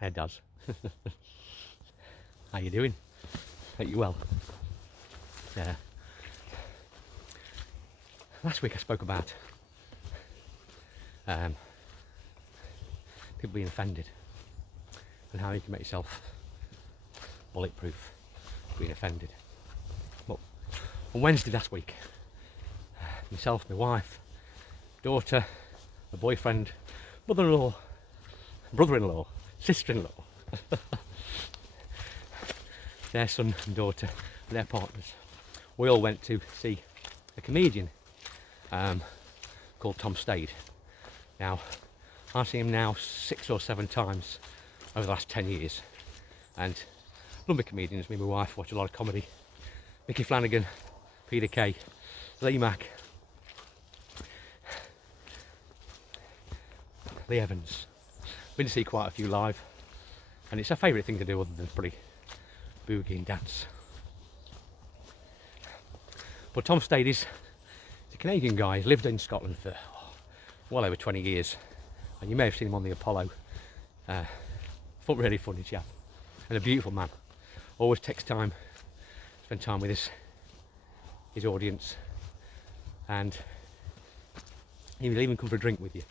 It does. How you doing? Hope you well. Yeah. Last week I spoke about people being offended and how you can make yourself bulletproof being offended. But on Wednesday last week, myself, my wife, daughter, my boyfriend, mother-in-law, brother-in-law, sister-in-law, their son and daughter, and their partners, we all went to see a comedian called Tom Stade. Now, I've seen him now 6 or 7 times over the last 10 years, and lovely comedians. Me and my wife watch a lot of comedy. Mickey Flanagan, Peter Kay, Lee Mack, Lee Evans. Been to see quite a few live, and it's our favourite thing to do other than probably boogie and dance. But Tom Stade is a Canadian guy. He's lived in Scotland for well over 20 years, and you may have seen him on the Apollo. Really funny chap, and a beautiful man. Always takes time to spend time with his audience, and he will even come for a drink with you.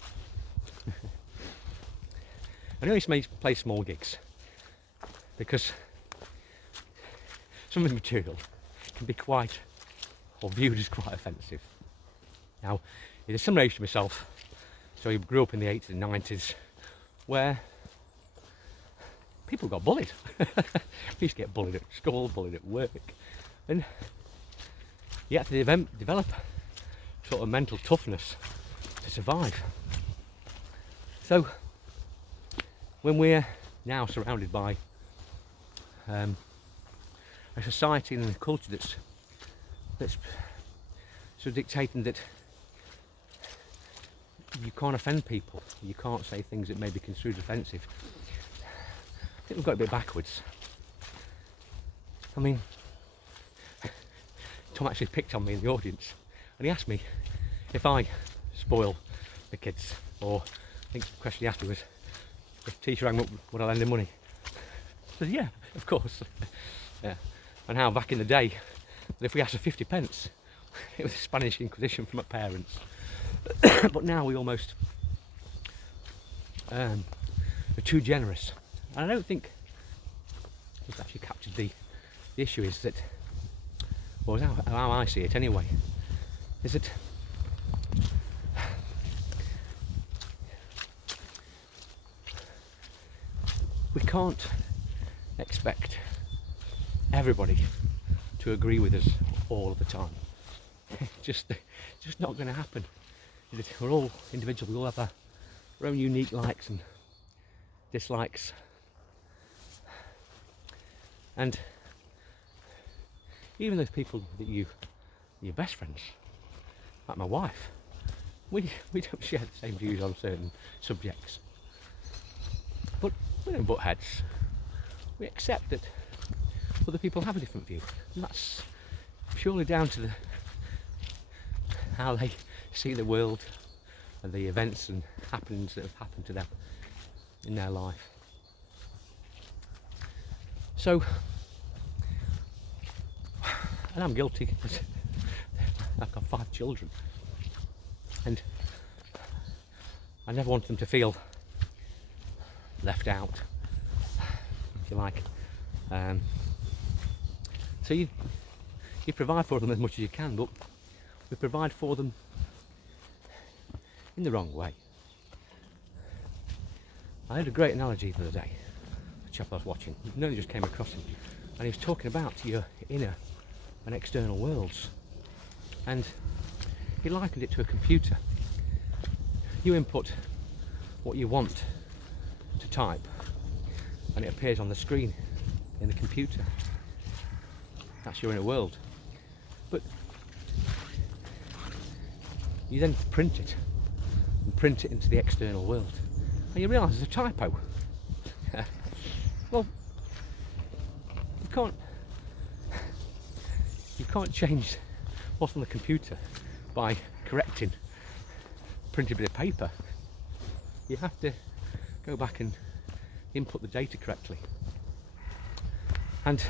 I know he plays small gigs because some of his material can be quite, or viewed as quite offensive. Now, he's a similar age to myself, so he grew up in the 80s and 90s where people got bullied. We used to get bullied at school, bullied at work, and you had to develop sort of mental toughness to survive. So, when we're now surrounded by a society and a culture that's sort of dictating that you can't offend people, you can't say things that may be construed offensive, I think we've got a bit backwards. I mean, Tom actually picked on me in the audience, and he asked me if I spoil the kids, or I think the question he asked me was, if teacher rang up, would I lend him money? I said, yeah, of course. Yeah. And how back in the day, that if we asked for 50 pence, it was a Spanish Inquisition from our parents. But now we almost are too generous. And I don't think we've actually captured the issue is that, or how I see it anyway, is that we can't expect everybody to agree with us all of the time. just not going to happen. We're all individual. We all have our own unique likes and dislikes, and even those people that your best friends, like my wife, we don't share the same views on certain subjects. But we don't butt heads. We accept that other people have a different view, and that's purely down to how they see the world and the events and happenings that have happened to them in their life. So, and I'm guilty because I've got 5 children, and I never want them to feel left out, if you like. So you provide for them as much as you can, but we provide for them in the wrong way. I had a great analogy the other day. The chap I was watching, I nearly just came across him, and he was talking about your inner and external worlds, and he likened it to a computer. You input what you want to type, and it appears on the screen in the computer. That's your inner world. But you then print it into the external world, and you realise there's a typo. Well, you can't change what's on the computer by correcting a printed bit of paper. You have to go back and input the data correctly. And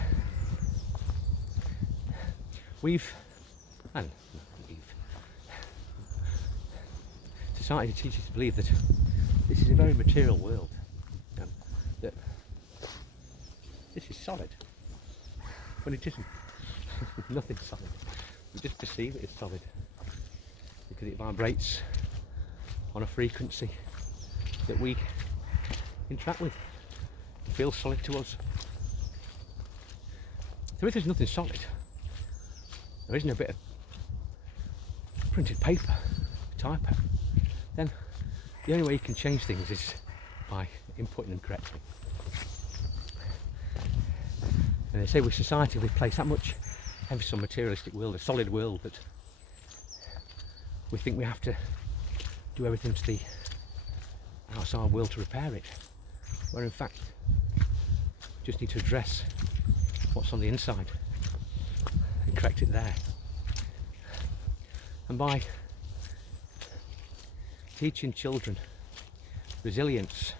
society teaches us to believe that this is a very material world, that this is solid, when it isn't. Nothing's solid. We just perceive it as solid because it vibrates on a frequency that we interact with. It feels solid to us. So if there's nothing solid, there isn't a bit of printed paper, typo, then the only way you can change things is by inputting them correctly. And they say with society we place that much emphasis on materialistic world, a solid world, that we think we have to do everything to the outside world to repair it, where in fact we just need to address what's on the inside and correct it there. And by teaching children resilience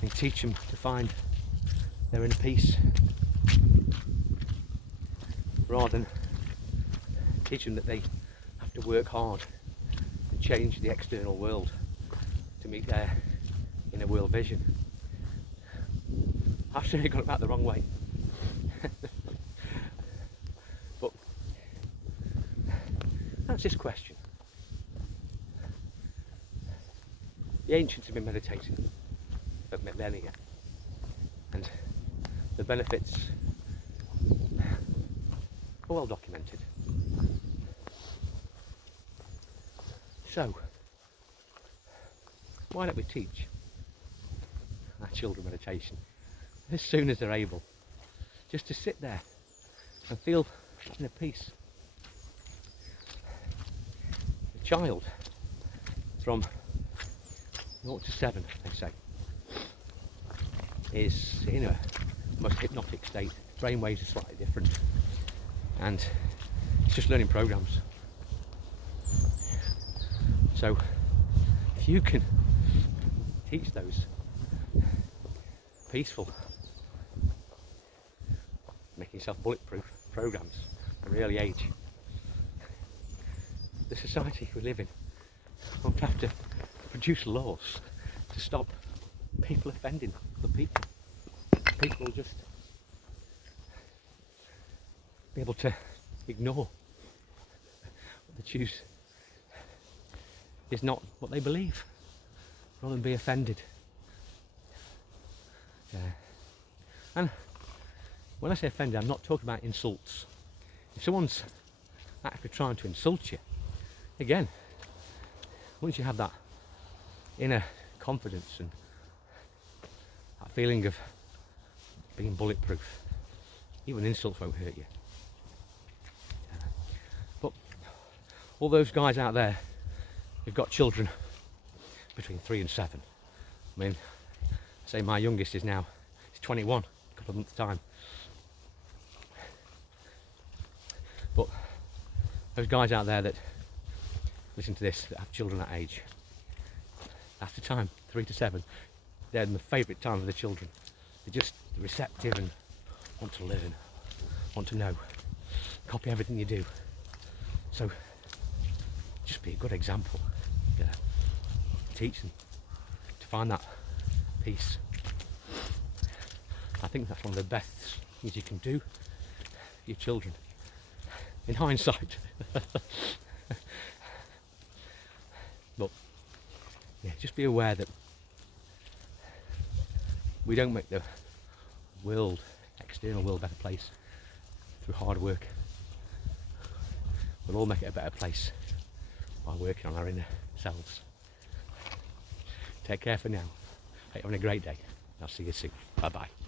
and teach them to find their inner peace, rather than teach them that they have to work hard and change the external world to meet their inner world vision. I've certainly got it back the wrong way. But that's this question. The ancients have been meditating for millennia, and the benefits are well documented. So, why don't we teach our children meditation as soon as they're able, just to sit there and feel inner peace? A child from 0 to 7, they say, is in a most hypnotic state. Brain waves are slightly different, and it's just learning programs. So if you can teach those peaceful, making yourself bulletproof programs at an early age, the society we live in won't have to produce laws to stop people offending other people. People will just be able to ignore what they choose is not what they believe, rather than be offended. And when I say offended, I'm not talking about insults. If someone's actually trying to insult you, again, once you have that inner confidence and that feeling of being bulletproof, even insults won't hurt you. But all those guys out there who've got children between 3 and 7, I mean, say my youngest is 21, a couple of months' time. But those guys out there that listen to this, that have children that age, that's the time, 3 to 7, they're my favourite time for the children. They're just receptive and want to learn, want to know, copy everything you do. So just be a good example. Teach them to find that peace. I think that's one of the best things you can do for your children, in hindsight. But yeah, just be aware that we don't make the world, external world, a better place through hard work. We'll all make it a better place by working on our inner selves. Take care for now. Hope you're having a great day. I'll see you soon. Bye bye.